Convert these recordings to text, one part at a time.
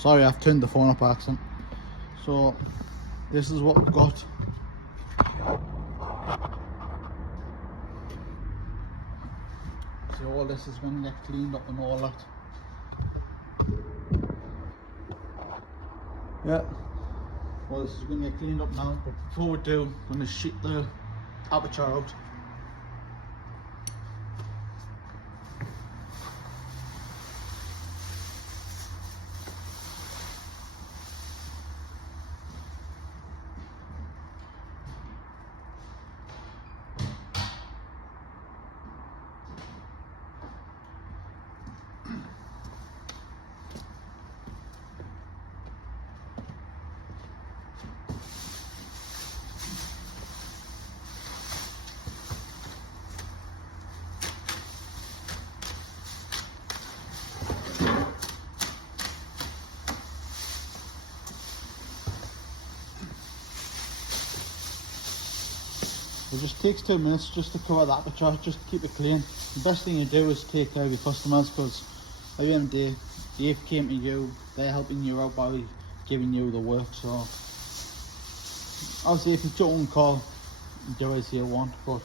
Sorry, I've turned the phone up by accident. So this is what we've got. So all this is going to get cleaned up and all that. Yeah, well, this is going to get cleaned up now, but before we do, I'm going to sheet the aperture out. It just takes 2 minutes just to cover that aperture, just to keep it clean. The best thing you do is take care of your customers, because at the end of the day, they've came to you, they're helping you out by giving you the work. So obviously if you don't call, do as you want, but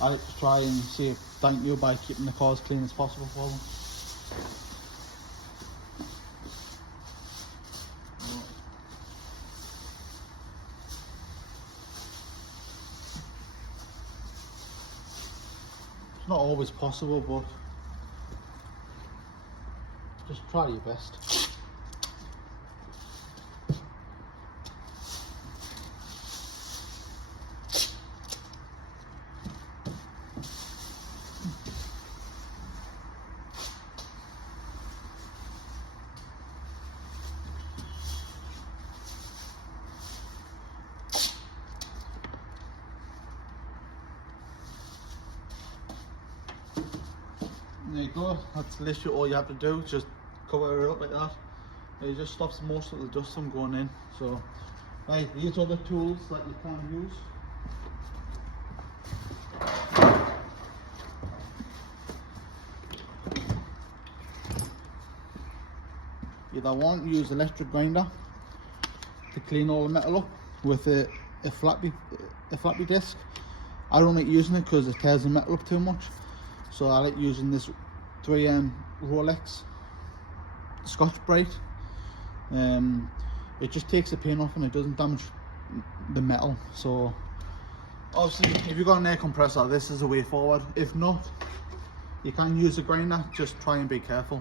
I like to try and say thank you by keeping the car as clean as possible for them. Not always possible, but just try your best. There you go, that's literally all you have to do, just cover it up like that. It just stops most of the dust from going in. So, right, these are the tools that you can use. Either one, use electric grinder to clean all the metal up with a flappy disc. I don't like using it because it tears the metal up too much. So I like using this 3M Rolex Scotch Brite. It just takes the paint off and it doesn't damage the metal. So obviously if you've got an air compressor, this is the way forward. If not, you can use a grinder, just try and be careful.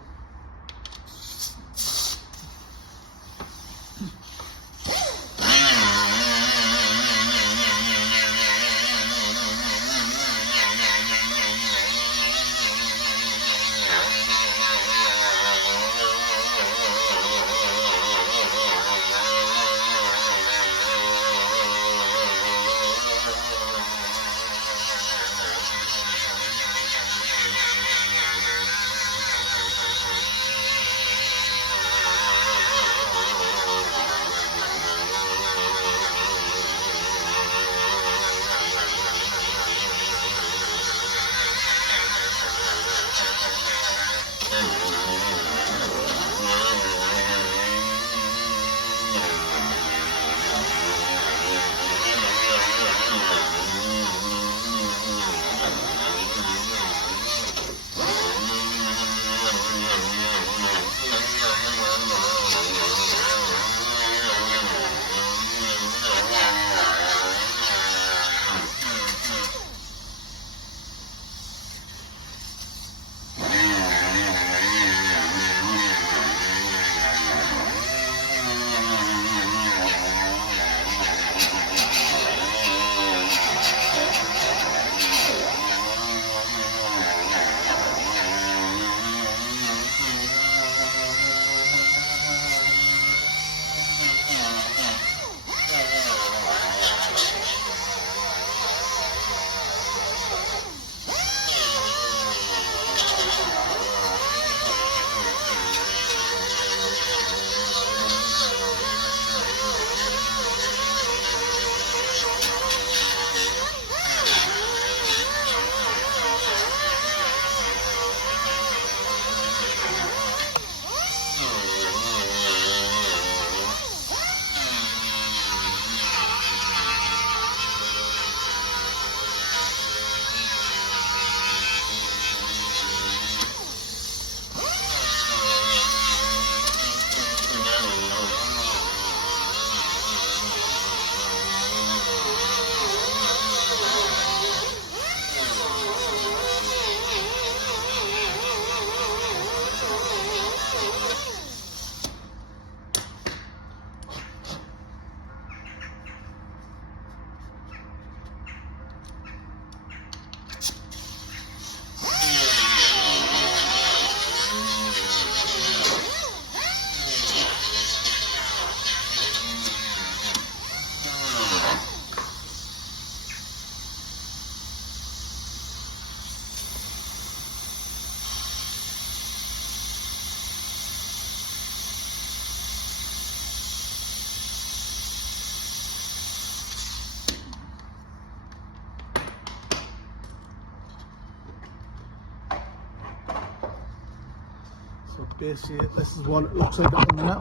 basically this is what it looks like at the minute.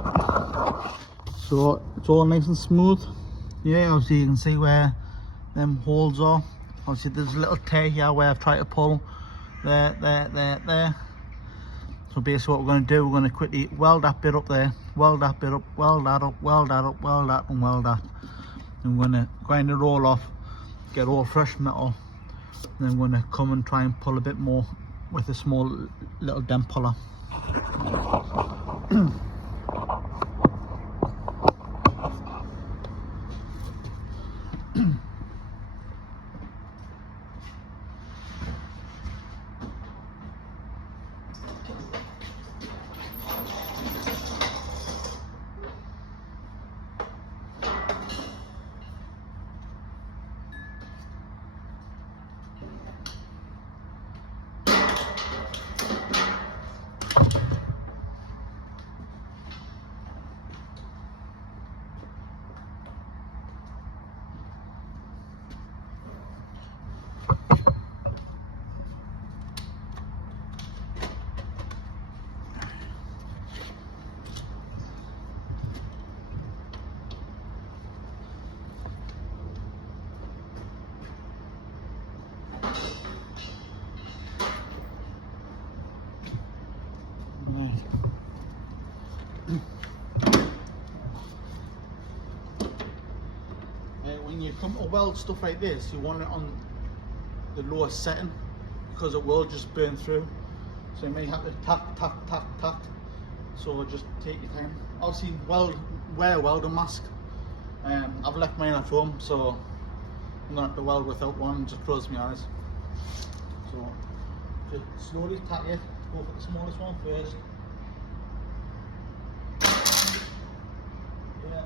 So it's all nice and smooth. Yeah, obviously you can see where them holes are. Obviously there's a little tear here where I've tried to pull there. So basically what we're going to do, we're going to quickly weld that bit up there, weld that bit up, weld that up, weld that up, weld that and weld that. And we're going to grind it all off, get all fresh metal, and then we're going to come and try and pull a bit more with a small little dent puller. When you come to weld stuff like this, you want it on the lowest setting because it will just burn through. So you may have to tack. So just take your time. Obviously, wear a welding mask. I've left mine at home, so I'm gonna have to weld without one. Just close my eyes. So just slowly tack it. Go for the smallest one first. Yeah.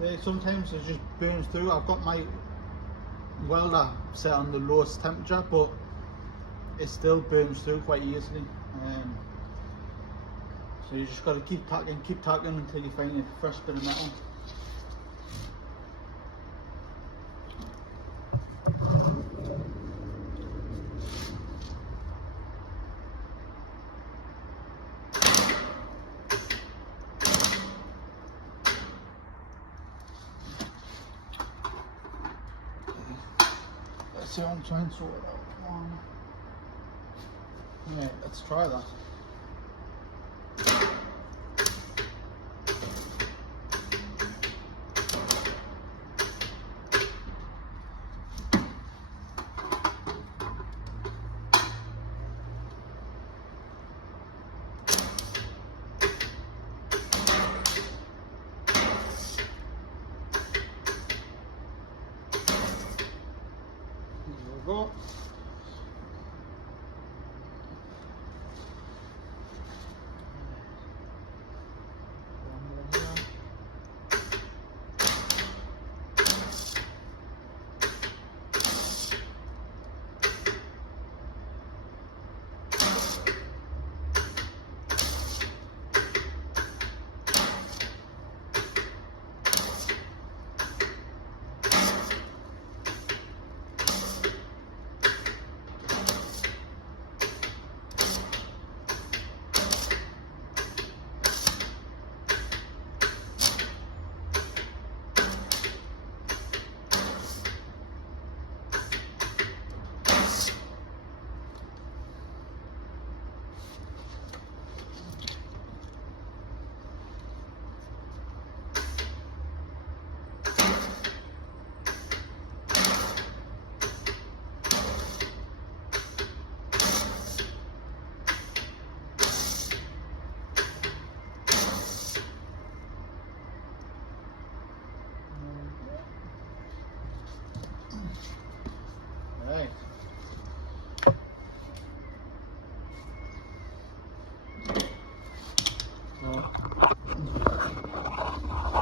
See, sometimes it just burns through. I've got my welder set on the lowest temperature, but it still burns through quite easily. So you just got to keep tacking until you find a fresh bit of metal. Let's see how I'm trying to sort it out. Come on. Yeah, let's try that. Go.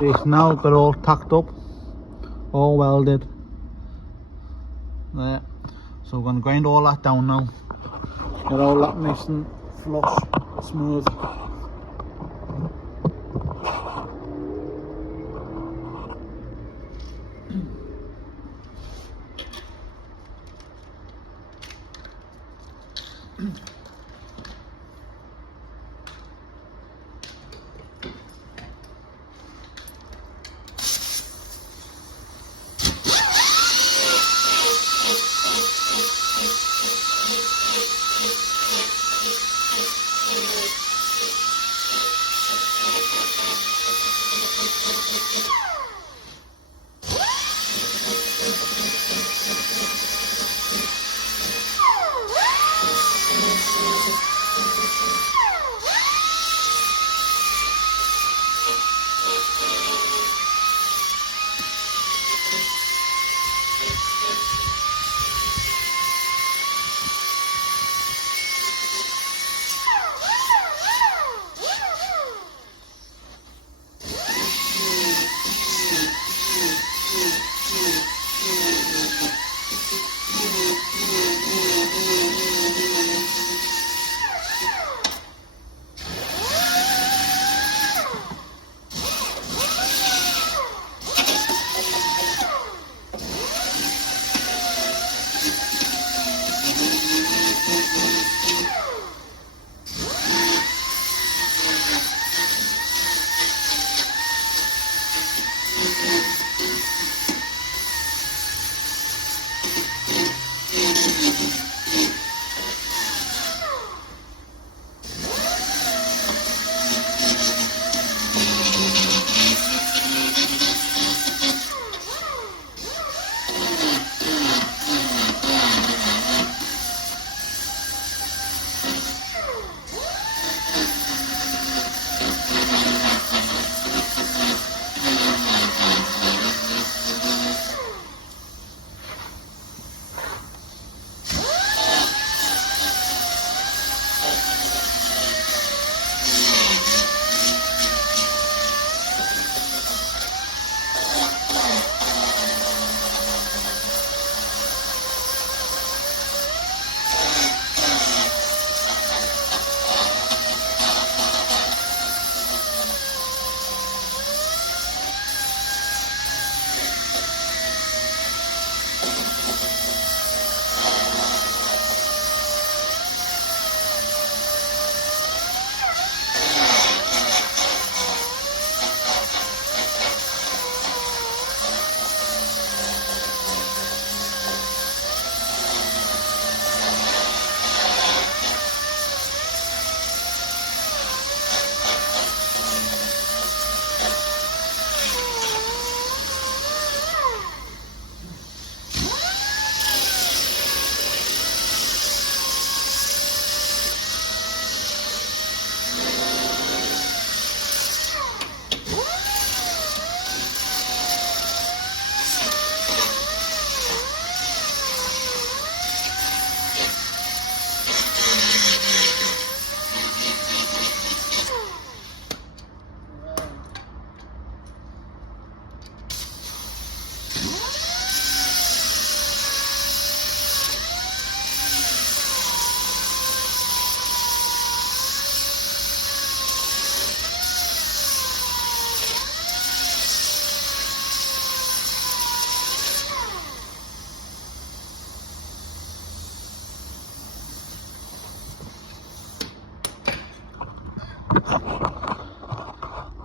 It's now got all tacked up, all welded there. So we're going to grind all that down now, get all that nice and flush, smooth.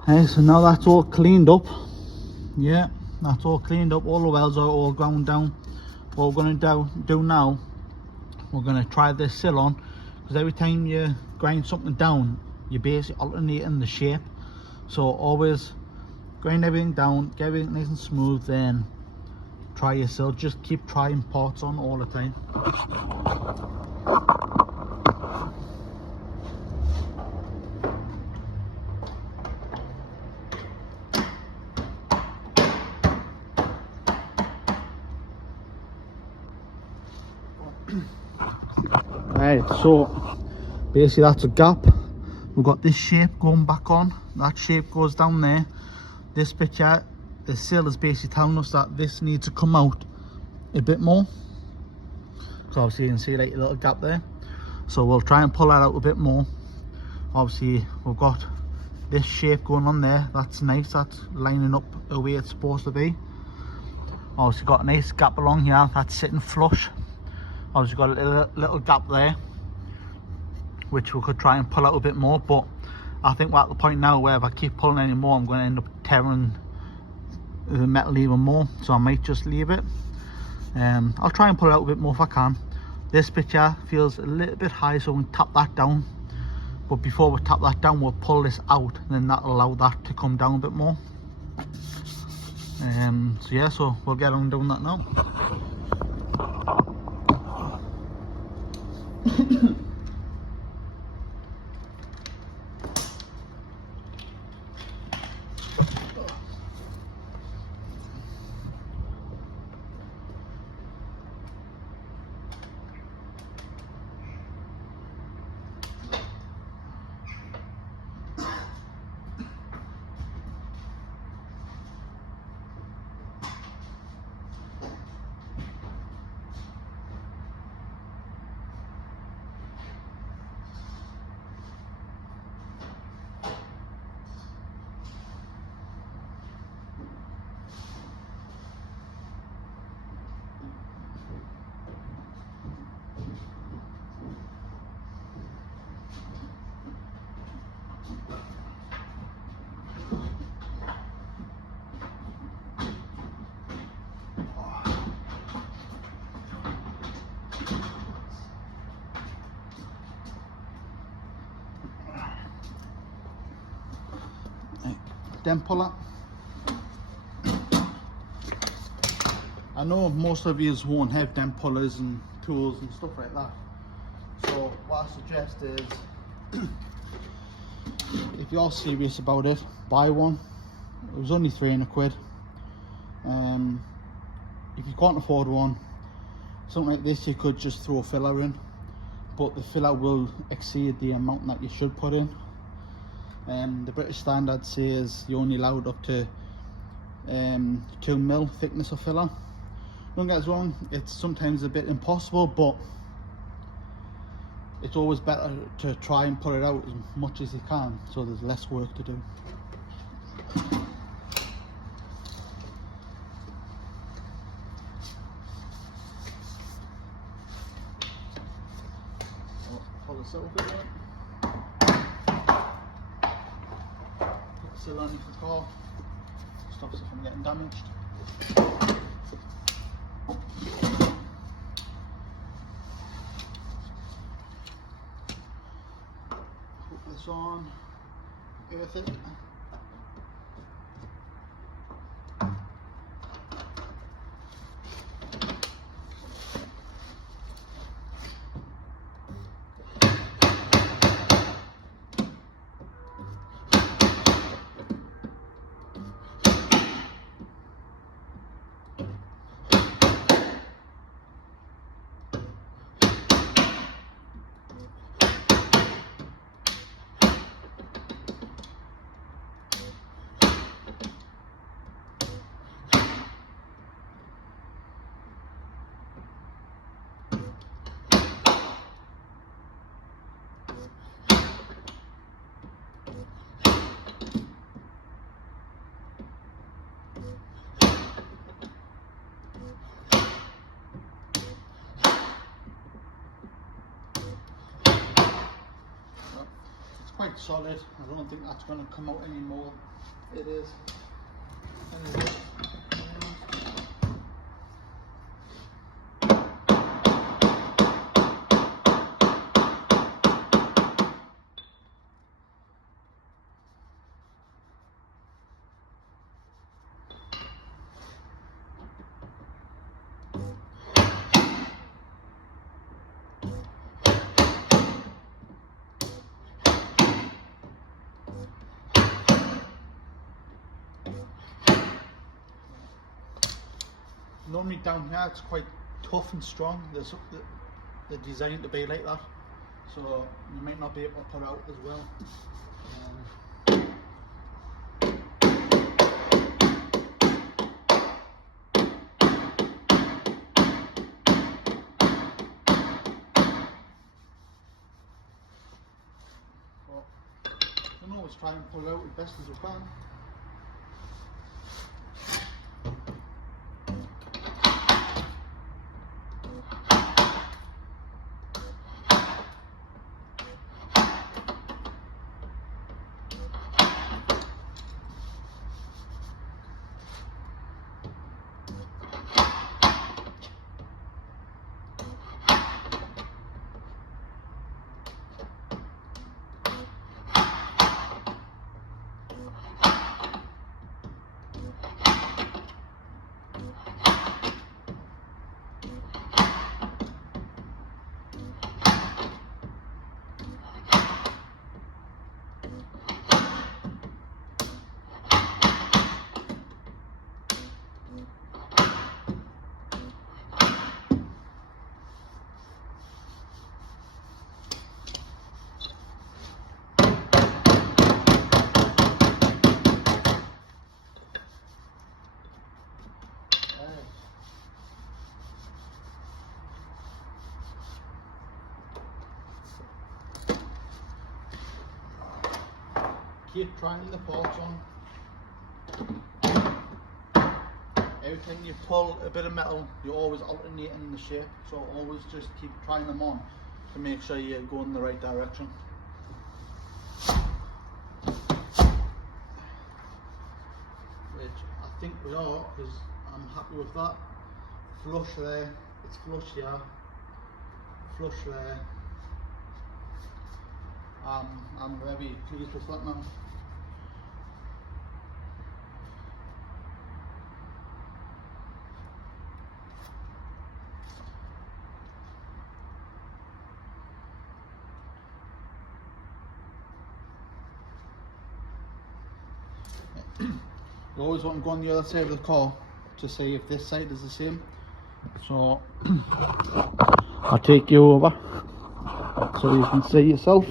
Hey, so now that's all cleaned up. Yeah, that's all cleaned up. All the welds are all ground down. What we're going to do now, we're going to try this sill on, because every time you grind something down, you're basically alternating the shape. So always grind everything down, get everything nice and smooth, then try your sill. Just keep trying parts on all the time. Right, so basically that's a gap we've got this shape going back on, that shape goes down there. This bit here, the sill is basically telling us that this needs to come out a bit more. So obviously you can see like a little gap there, so we'll try and pull that out a bit more. Obviously we've got this shape going on there, that's nice, that's lining up the way it's supposed to be. Obviously got a nice gap along here, that's sitting flush. Obviously got a little gap there, which we could try and pull out a bit more, but I think we're at the point now where if I keep pulling any more, I'm going to end up tearing the metal even more, so I might just leave it. I'll try and pull it out a bit more if I can. This bit here feels a little bit high, so we can tap that down, but before we tap that down we'll pull this out, and then that'll allow that to come down a bit more. So yeah, so we'll get on doing that now. Then pull it. I know most of you won't have them pullers and tools and stuff like that, so what I suggest is if you're serious about it, buy one. It was only £300. If you can't afford one, something like this, you could just throw a filler in, but the filler will exceed the amount that you should put in. The British standard says you're only allowed up to 2mm thickness of filler. Don't get us wrong, it's sometimes a bit impossible, but it's always better to try and put it out as much as you can, so there's less work to do. Pull the sill a bit out. Still underneath the car, stops it from getting damaged. Put this on, earth it. Quite solid. I don't think that's going to come out anymore. It is. Anyway. Normally down here it's quite tough and strong. They're designed to be like that. so you might not be able to put out as well. You can always try and pull it out as best as you can. Keep trying the bolts on. Every time you pull a bit of metal, you're always alternating the shape, so always just keep trying them on to make sure you're going in the right direction. Which I think we are, because I'm happy with that. Flush there, it's flush here, flush there. I'm very pleased with that now. You always want to go on the other side of the car to see if this side is the same. So I'll take you over so you can see yourself.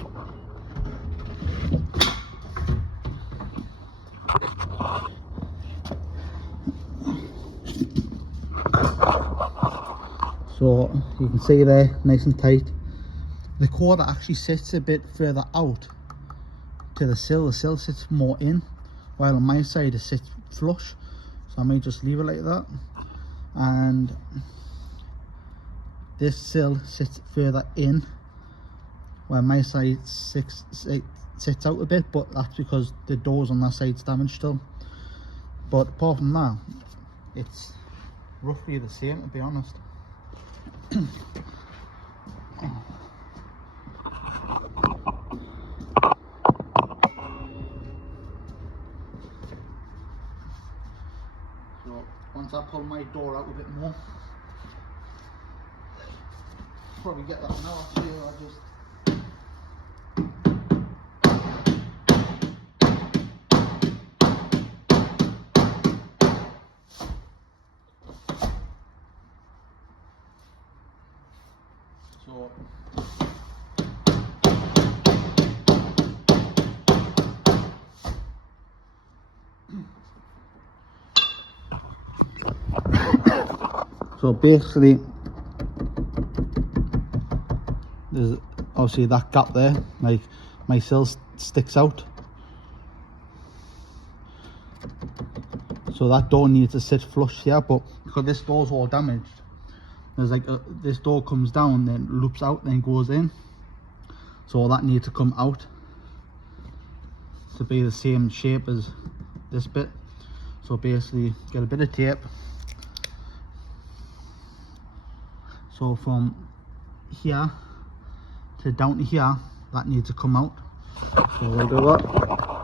So you can see there, nice and tight. The quarter actually sits a bit further out to the sill sits more in, while on my side it sits flush, so I may just leave it like that. And this sill sits further in, while my side sits out a bit, but that's because the doors on that side's damaged still. But apart from that, it's roughly the same, to be honest. So once I pull my door out a bit more, probably get that now actually. I just so basically there's obviously that gap there, like my sill sticks out, so that door needs to sit flush here, but because this door's all damaged, there's like this door comes down, then loops out, then goes in, so that needs to come out to be the same shape as this bit. So basically get a bit of tape, so from here to down to here, that needs to come out, so we'll do that.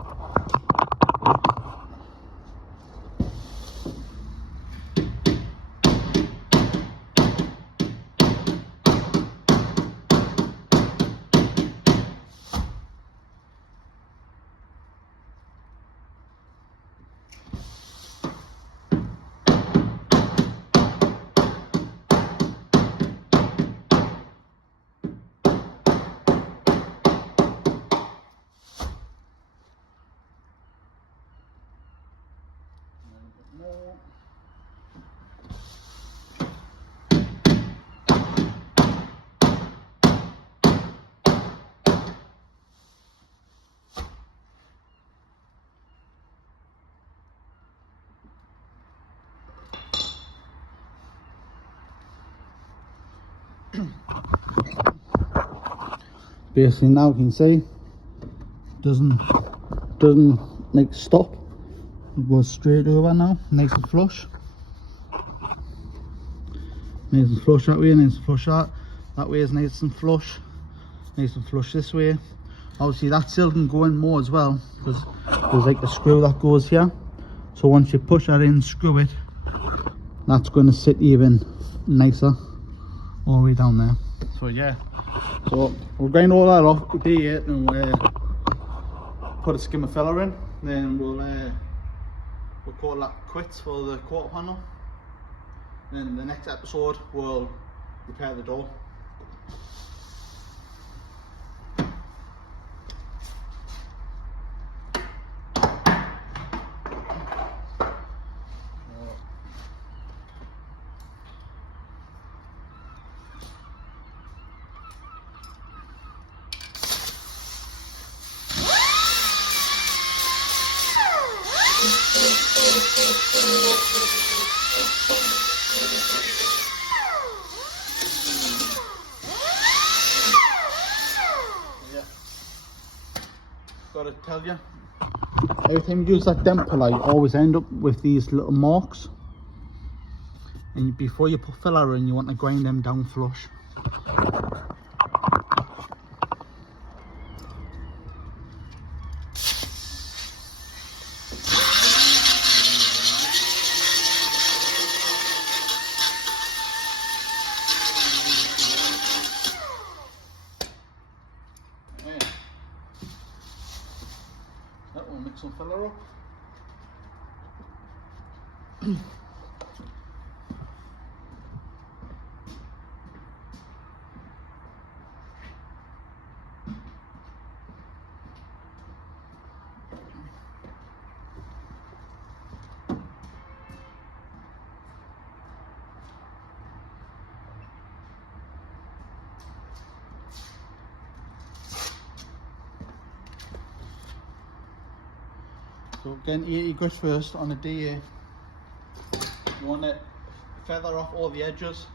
Basically now you can see doesn't like stop. It goes straight over now, nice and flush. Nice and flush that way, nice and flush that way is nice and flush. Nice and flush this way. Obviously that still can go in more as well, because there's like a screw that goes here. So once you push that in, screw it, that's going to sit even nicer all the way down there. So yeah, so we'll grind all that off with D8 and we'll put a skimmer filler in. Then we'll call that quits for the quarter panel. Then the next episode we'll repair the door. Gotta tell you, every time you use that damper light, you always end up with these little marks, and before you put filler in, you want to grind them down flush. That will mix some filler up. So again, 80 grit first on a DA. You want to feather off all the edges.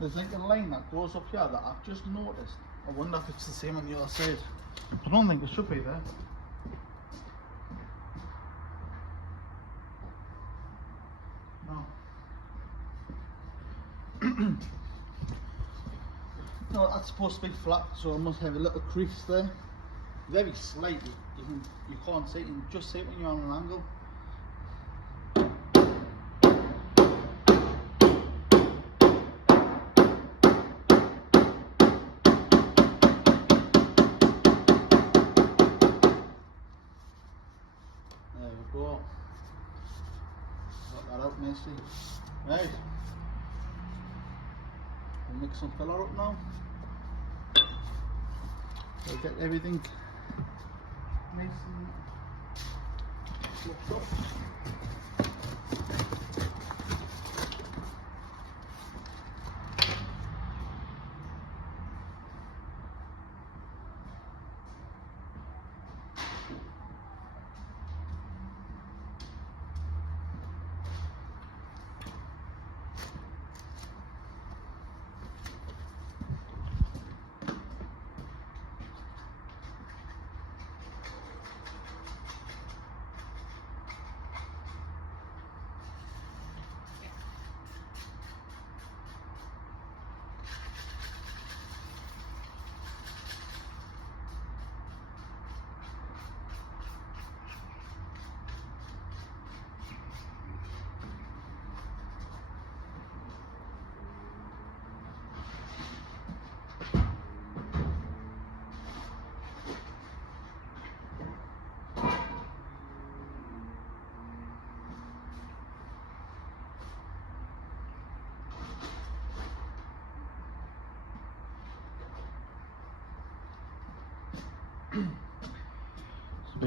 There's like a line that goes up here that I've just noticed. I wonder if it's the same on the other side. I don't think it should be there. No. No, that's supposed to be flat, so I must have a little crease there. Very slightly. You can't see it, you can just see it when you're on an angle. Got that out nicely. Right. We'll mix some filler up now. We'll get everything nice and fluffed up.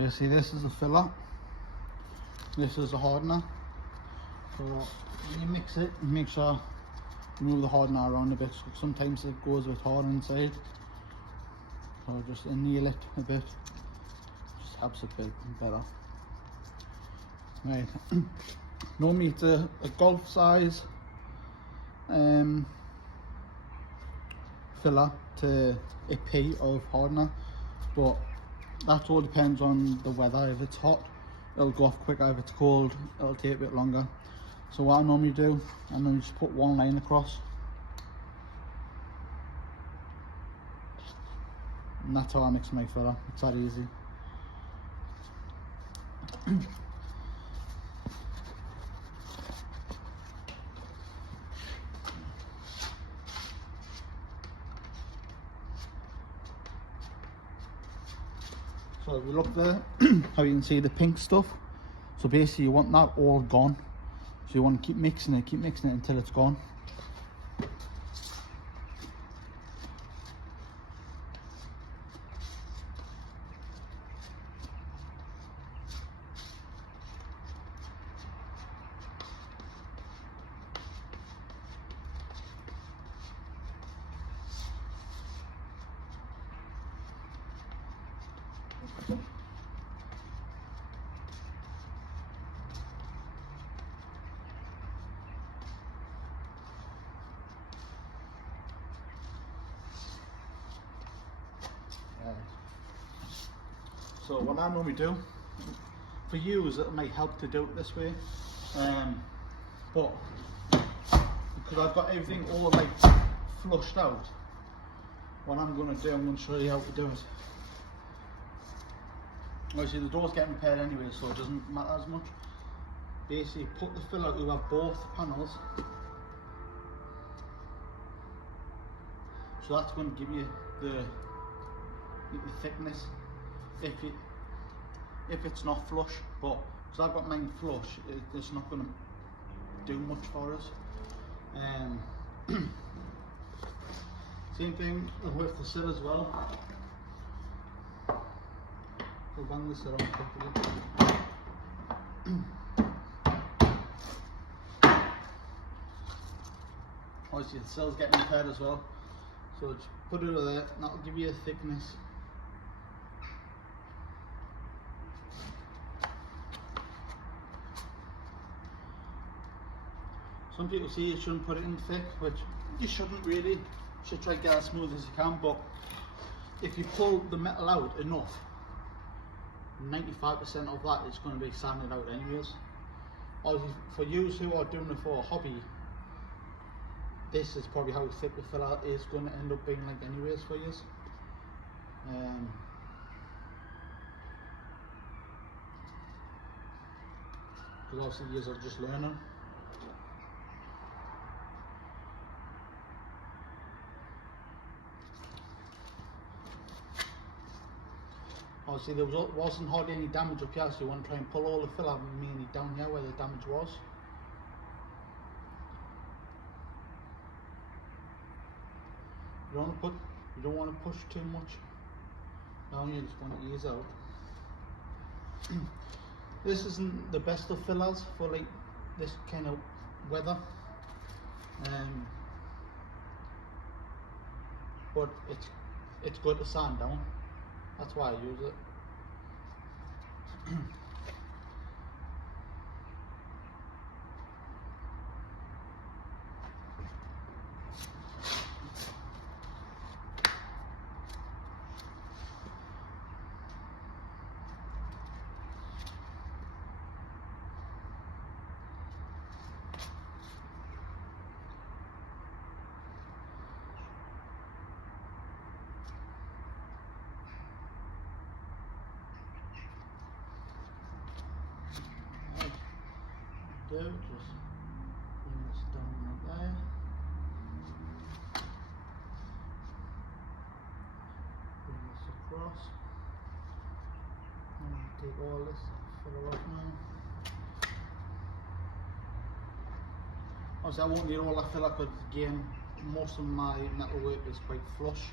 Obviously this is a filler, this is a hardener. So when you mix it, make sure you move the hardener around a bit. Sometimes it goes a bit hard inside, so just anneal it a bit, just helps it a bit better. Right, normally it's a golf size filler to a P of hardener, but that all depends on the weather. If it's hot, it'll go off quicker. If it's cold, it'll take a bit longer. So what I normally do, I normally just put one line across, and that's how I mix my filler. It's that easy. So if you look there, how you can see the pink stuff. So basically you want that all gone. So you want to keep mixing it until it's gone. So what I normally do, for you, it might help to do it this way, but because I've got everything all like flushed out, what I'm going to do, I'm going to show you how to do it. Obviously the door's getting repaired anyway, so it doesn't matter as much. Basically put the filler over both panels, so that's going to give you the thickness. If it's not flush, but because I've got mine flush, it's not going to do much for us. Same thing with the sill as well. We'll bang this around quickly. Obviously the sill's getting repaired as well, so just put it over there, and that'll give you a thickness. Some people say you shouldn't put it in thick, which you shouldn't really. You should try to get as smooth as you can, but if you pull the metal out enough, 95% of that is going to be sanded out anyways. Obviously, for you who are doing it for a hobby, this is probably how thick the filler is going to end up being like anyways for you. Because obviously you are just learning. Obviously there wasn't hardly any damage up here, so you want to try and pull all the filler mainly down here where the damage was. You don't want to push too much. Now you just want to ease out. This isn't the best of fillers for like this kind of weather, but it's good to sand down. That's why I use it. Just bring this down like there. Bring this across. And take all this filler off now. Obviously I won't need all that filler because again, most of my metal work is quite flush.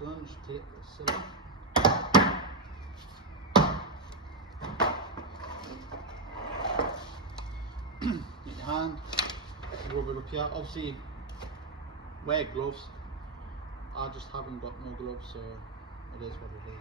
almost done. Just take the silver. With your hand, rub it up here. Obviously, wear gloves. I just haven't got no gloves, so it is what it is.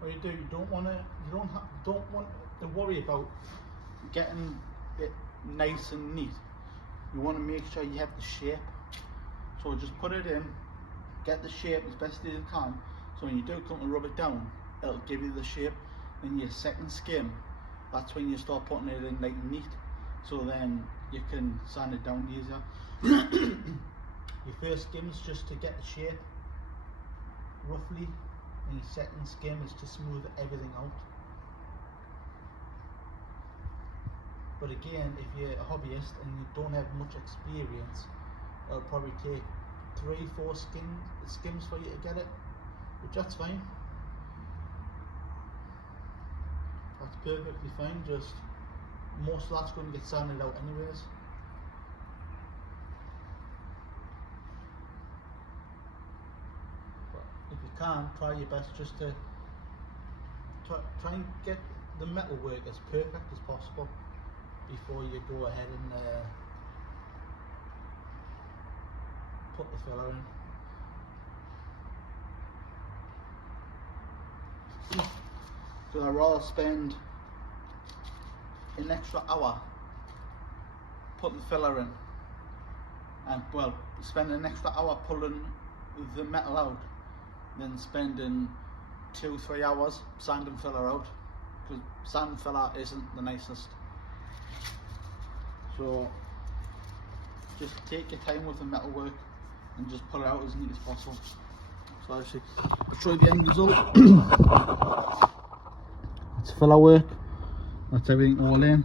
What you do, you don't want to worry about getting it nice and neat. You want to make sure you have the shape. So just put it in, get the shape as best as you can. So when you do come to rub it down, it'll give you the shape. Then your second skim, that's when you start putting it in like neat. So then you can sand it down easier. Your first skim is just to get the shape roughly. And your second skim is to smooth everything out. But again, if you're a hobbyist and you don't have much experience, it'll probably take 3-4 skims for you to get it, which that's fine. That's perfectly fine. Just most of that's going to get sanded out anyways. If you can, try your best just to try and get the metal work as perfect as possible before you go ahead and put the filler in. So I'd rather spend an extra hour putting the filler in, and well, spend an extra hour pulling the metal out, than spending 2-3 hours sanding filler out, because sand and filler isn't the nicest. So just take your time with the metal work and just pull it out as neat as possible. So I'll show you the end result. It's filler work, that's everything all in.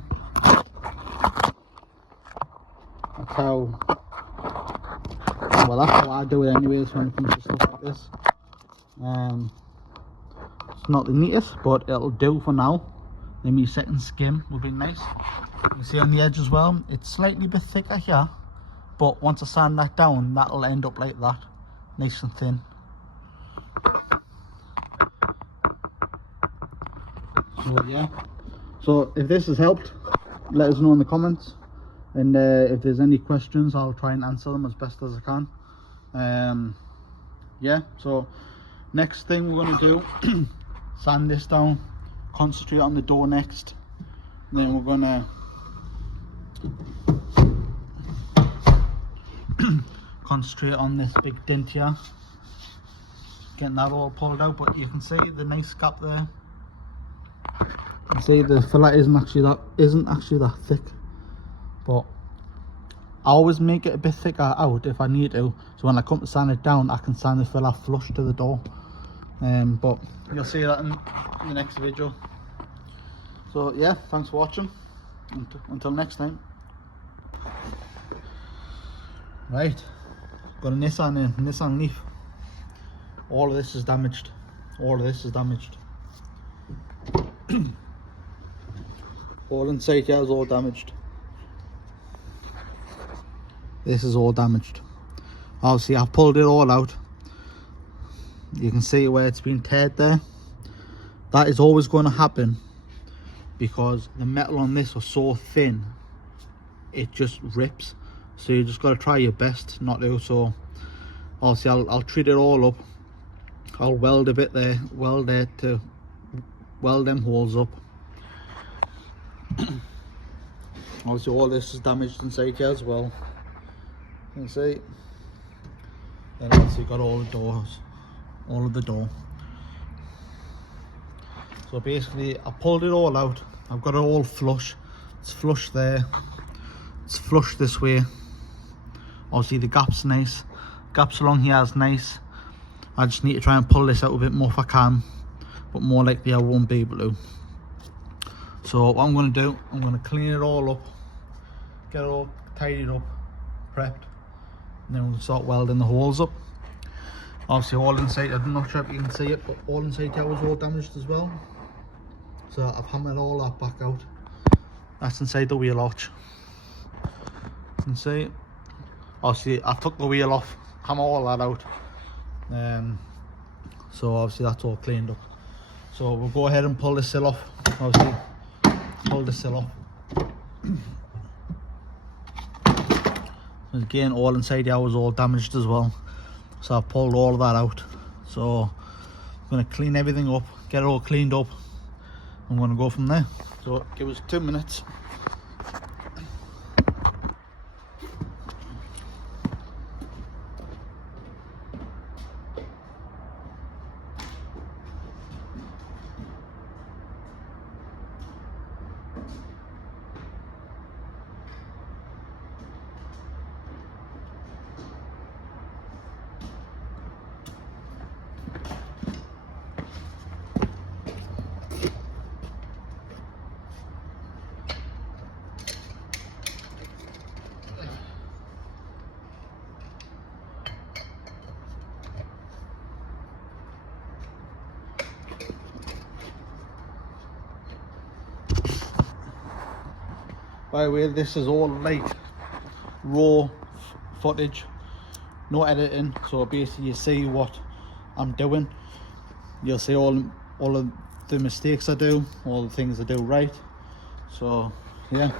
That's how, well, that's how I do it anyways when it comes to stuff like this. It's not the neatest, but it'll do for now. Then my second skim will be nice. You can see on the edge as well, it's slightly bit thicker here, but once I sand that down, that'll end up like that, nice and thin. So yeah, so if this has helped, let us know in the comments, and if there's any questions, I'll try and answer them as best as I can. yeah, so next thing we're going to do, sand this down, concentrate on the door next, and then we're going to concentrate on this big dent here, getting that all pulled out. But you can see the nice gap there. You can see the fillet isn't actually that thick, but I always make it a bit thicker out if I need to, so when I come to sand it down I can sand the fillet flush to the door. But you'll see that in the next video. So yeah, thanks for watching. Until next time. Right, got a Nissan Leaf. All of this is damaged. All of this is damaged. All inside here is all damaged. This is all damaged. Obviously I've pulled it all out. You can see where it's been teared there. That is always going to happen because the metal on this is so thin it just rips. So you just got to try your best not to. So obviously I'll treat it all up. I'll weld a bit there, weld there to weld them holes up. Obviously all this is damaged inside here as well. You can see. Then obviously got all the doors, all of the door. So basically I pulled it all out. I've got it all flush. It's flush there. It's flush this way. Obviously the gap's nice. Gaps along here is nice. I just need to try and pull this out a bit more if I can, but more likely I won't be able to. So what I'm going to do, I'm going to clean it all up, get it all tidied up, prepped, and then we'll start welding the holes up. Obviously all inside, I'm not sure if you can see it, but all inside here was all damaged as well. So I've hammered all that back out. That's inside the wheel arch. You can see, obviously I took the wheel off, hammer all that out. So obviously that's all cleaned up. So we'll go ahead and pull the sill off. Obviously pull the sill off. Again, all inside here was all damaged as well, so I've pulled all of that out. So I'm going to clean everything up, get it all cleaned up. I'm going to go from there. So give us 2 minutes. By the way, this is all like raw footage, no editing. So basically you see what I'm doing. You'll see all of the mistakes I do, all the things I do right. So yeah.